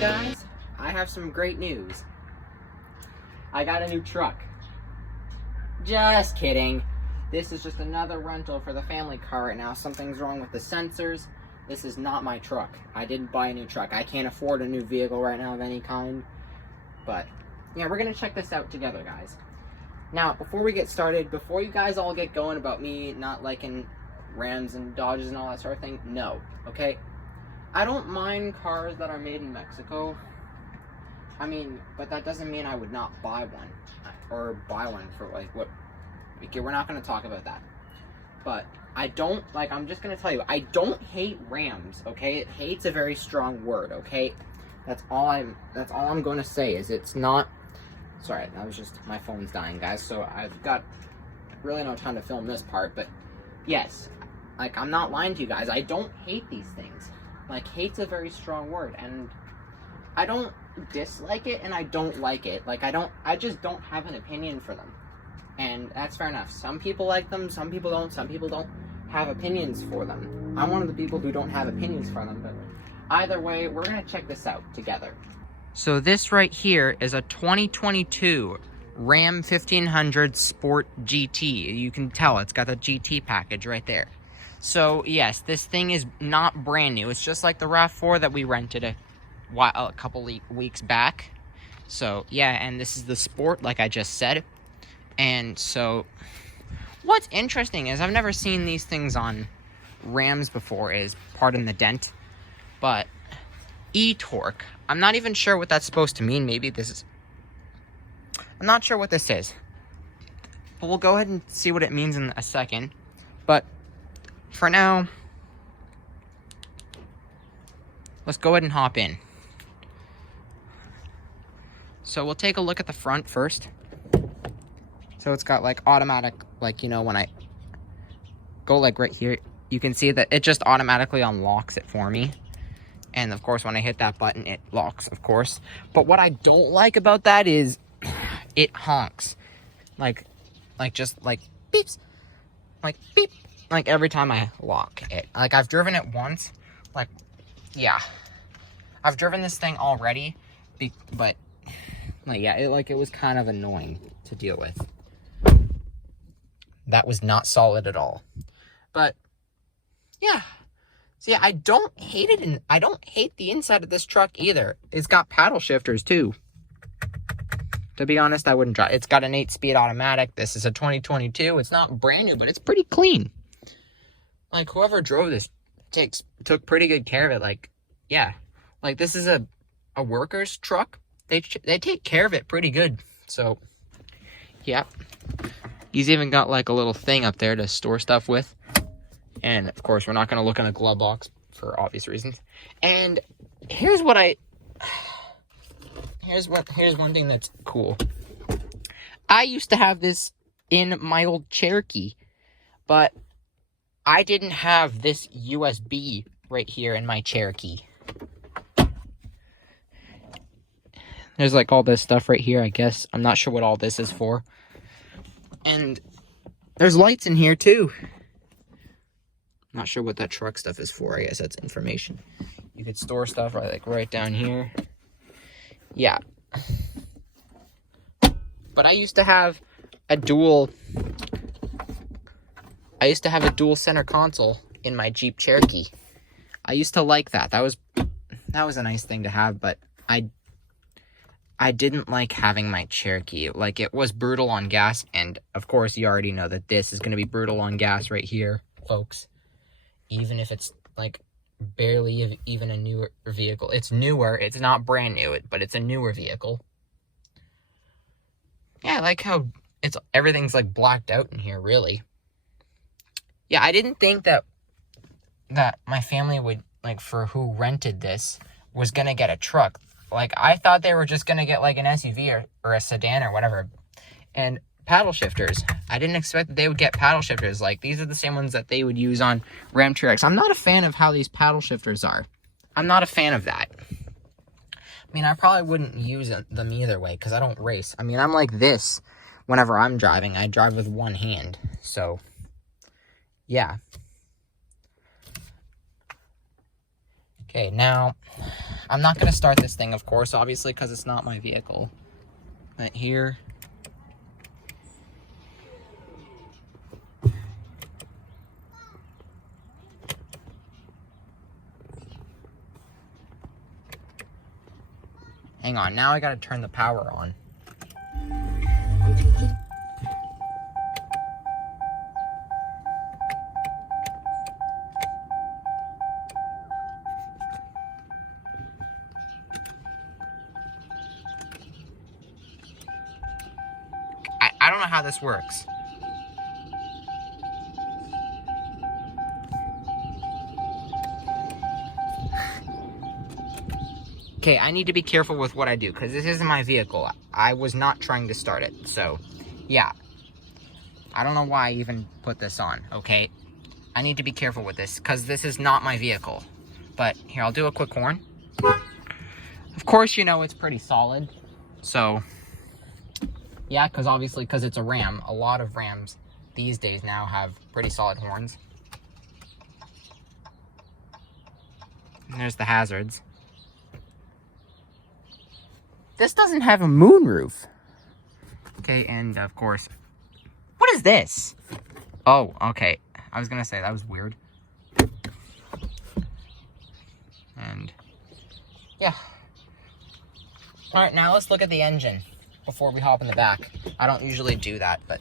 guys, I have some great news. I got a new truck. Just kidding. This is just another rental for the family car right now. Something's wrong with the sensors. This is not my truck. I didn't buy a new truck. I can't afford a new vehicle right now of any kind. But, yeah, we're going to check this out together, guys. Now, before we get started, before you guys all get going about me not liking Rams and Dodges and all that sort of thing, no, okay? I don't mind cars that are made in Mexico. I mean, but that doesn't mean I would not buy one. Or buy one for, like, what... Okay, we're not going to talk about that. But I don't, like, I'm just going to tell you, I don't hate Rams, okay? Hate's a very strong word, okay? That's all I'm going to say, is it's not... Sorry, that was just, my phone's dying, guys, so I've got really no time to film this part, but yes, like, I'm not lying to you guys, I don't hate these things. Like, hate's a very strong word, and I don't dislike it, and I don't like it. Like, I just don't have an opinion for them. And that's fair enough. Some people like them, some people don't have opinions for them. I'm one of the people who don't have opinions for them, but either way, we're gonna check this out together. So this right here is a 2022 Ram 1500 Sport GT. You can tell it's got the GT package right there. So yes, this thing is not brand new. It's just like the RAV4 that we rented a couple weeks back. So yeah, and this is the Sport, like I just said. And so what's interesting is I've never seen these things on Rams before, is, pardon the dent, but e-torque. I'm not even sure what that's supposed to mean. Maybe this is... I'm not sure what this is. But we'll go ahead and see what it means in a second. But for now, let's go ahead and hop in. So we'll take a look at the front first. So it's got like automatic, like, you know, when I go like right here, you can see that it just automatically unlocks it for me. And of course, when I hit that button, it locks, of course. But what I don't like about that is it honks. Like just like beeps. Like beep. Like every time I lock it. Like I've driven it once. Like, yeah. I've driven this thing already. But, like, yeah, it was kind of annoying to deal with. That was not solid at all. But, yeah. So yeah, I don't hate it, and I don't hate the inside of this truck either. It's got paddle shifters too. To be honest, I wouldn't drive. It's got an 8-speed automatic. This is a 2022. It's not brand new, but it's pretty clean. Like, whoever drove this took pretty good care of it. Like, yeah. Like, this is a worker's truck. They take care of it pretty good. So, yeah. He's even got, like, a little thing up there to store stuff with. And, of course, we're not going to look in a glove box for obvious reasons. And here's one thing that's cool. I used to have this in my old Cherokee, but I didn't have this USB right here in my Cherokee. There's, like, all this stuff right here, I guess. I'm not sure what all this is for. And there's lights in here, too. Not sure what that truck stuff is for. I guess that's information. You could store stuff right down here. Yeah. But I used to have a dual center console in my Jeep Cherokee. I used to like that. That was a nice thing to have, but I didn't like having my Cherokee. Like, it was brutal on gas, and of course you already know that this is going to be brutal on gas right here, folks. Even if it's, like, barely even a newer vehicle. It's newer. It's not brand new, but it's a newer vehicle. Yeah, I like how everything's, like, blacked out in here, really. Yeah, I didn't think that my family would, like, for who rented this, was gonna get a truck. Like, I thought they were just gonna get, like, an SUV or a sedan or whatever. And paddle shifters. I didn't expect that they would get paddle shifters. Like, these are the same ones that they would use on Ram TRX. I'm not a fan of how these paddle shifters are. I'm not a fan of that. I mean, I probably wouldn't use them either way, because I don't race. I mean, I'm like this whenever I'm driving. I drive with one hand. So, yeah. Okay, now, I'm not going to start this thing, of course, obviously, because it's not my vehicle. But here... Hang on, now I gotta turn the power on. I don't know how this works. Okay, I need to be careful with what I do, because this isn't my vehicle. I was not trying to start it, so, yeah. I don't know why I even put this on, okay? I need to be careful with this, because this is not my vehicle. But, here, I'll do a quick horn. Of course, you know, it's pretty solid. So, yeah, because obviously, because it's a Ram, a lot of Rams these days now have pretty solid horns. And there's the hazards. This doesn't have a moonroof. Okay, and of course... What is this? Oh, okay. I was gonna say, that was weird. And... yeah. Alright, now let's look at the engine before we hop in the back. I don't usually do that, but...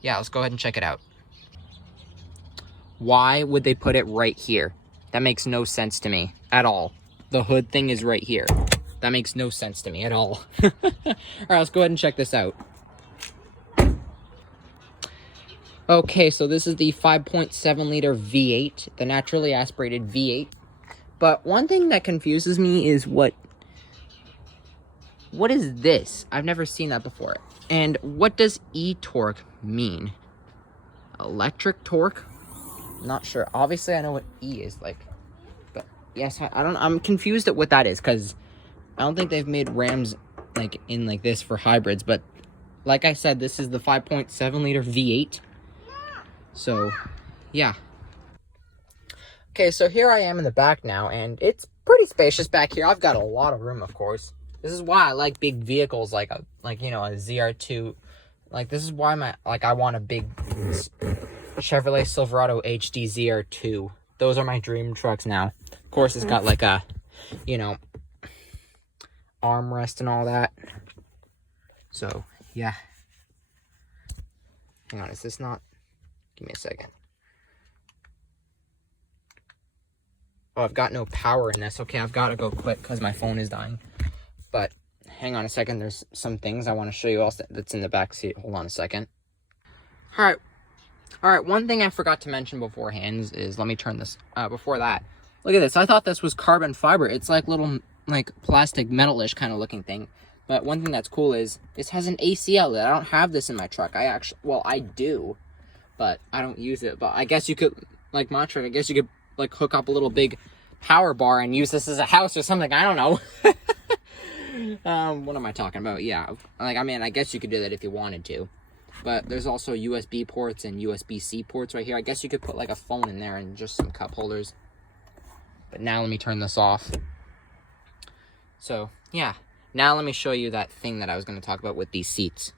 yeah, let's go ahead and check it out. Why would they put it right here? That makes no sense to me at all. The hood thing is right here. That makes no sense to me at all. Alright, let's go ahead and check this out. Okay, so this is the 5.7 liter V8, the naturally aspirated V8. But one thing that confuses me is what is this? I've never seen that before. And what does e-torque mean? Electric torque? Not sure. Obviously, I know what E is like. But yes, I'm confused at what that is, because I don't think they've made Rams like in like this for hybrids, but like I said, this is the 5.7 liter V8. So, yeah. Okay, so here I am in the back now, and it's pretty spacious back here. I've got a lot of room, of course. This is why I like big vehicles like you know, a ZR2. Like, this is why I want a big Chevrolet Silverado HD ZR2. Those are my dream trucks now. Of course, it's got like a, you know, armrest and all that. So, yeah. Hang on, is this not... give me a second. Oh, I've got no power in this. Okay, I've got to go quick because my phone is dying. But hang on a second. There's some things I want to show you else that's in the back seat. Hold on a second. All right. One thing I forgot to mention beforehand is, let me turn this, before that. Look at this. I thought this was carbon fiber. It's like little, like, plastic metalish kind of looking thing. But one thing that's cool is this has an AC outlet. I don't have this in my truck. I do, but I don't use it. But I guess you could, like my truck, I guess you could, like, hook up a little big power bar and use this as a house or something. I don't know. What am I talking about? Yeah, like, I mean, I guess you could do that if you wanted to. But there's also USB ports and USB-C ports right here. I guess you could put, like, a phone in there and just some cup holders. But now let me turn this off. So, yeah. Now let me show you that thing that I was going to talk about with these seats.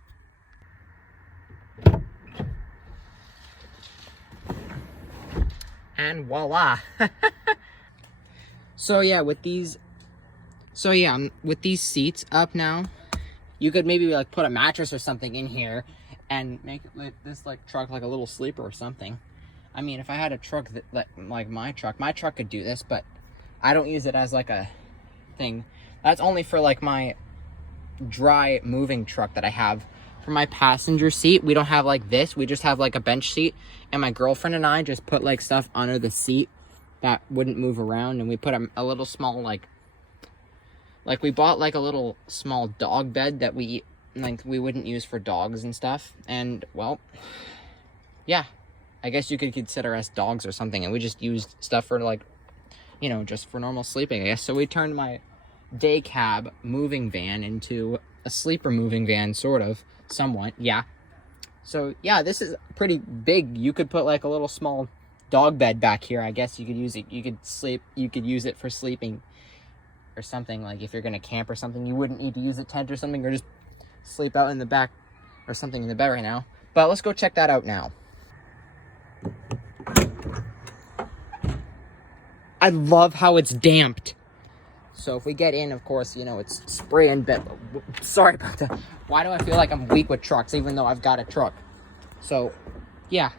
And voila. So yeah, with these seats up now, you could maybe like put a mattress or something in here and make this like truck like a little sleeper or something. I mean, if I had a truck that like my truck could do this, but I don't use it as like a thing. That's only for like my dry moving truck that I have. For my passenger seat, we don't have like this. We just have like a bench seat, and my girlfriend and I just put like stuff under the seat that wouldn't move around, and we put a little small like we bought like a little small dog bed that we wouldn't use for dogs and stuff. And well, yeah, I guess you could consider us dogs or something, and we just used stuff for like, you know, just for normal sleeping, I guess. So we turned my day cab moving van into a sleeper moving van, sort of, somewhat, yeah. So yeah, this is pretty big. You could put like a little small dog bed back here. I guess you could use it. You could use it for sleeping or something, like if you're gonna camp or something, you wouldn't need to use a tent or something, or just sleep out in the back or something in the bed right now. But let's go check that out now. I love how it's damped. So if we get in, of course, you know, it's spraying bit. Sorry about that. Why do I feel like I'm weak with trucks, even though I've got a truck? So, yeah.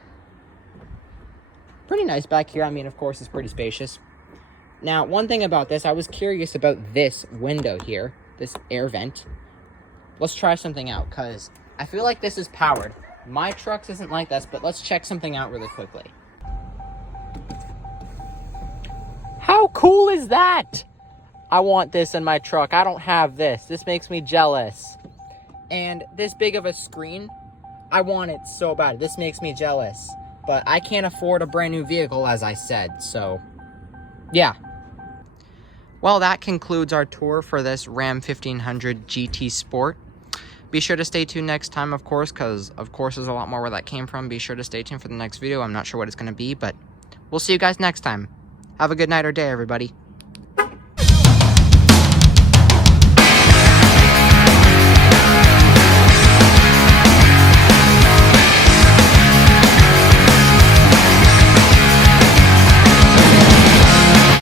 Pretty nice back here. I mean, of course, it's pretty spacious. Now, one thing about this, I was curious about this window here, this air vent. Let's try something out, because I feel like this is powered. My trucks isn't like this, but let's check something out really quickly. How cool is that? I want this in my truck. I don't have this. This makes me jealous. And this big of a screen, I want it so bad. This makes me jealous. But I can't afford a brand new vehicle, as I said. So, yeah. Well, that concludes our tour for this Ram 1500 GT Sport. Be sure to stay tuned next time, of course, because, of course, there's a lot more where that came from. Be sure to stay tuned for the next video. I'm not sure what it's going to be, but we'll see you guys next time. Have a good night or day, everybody.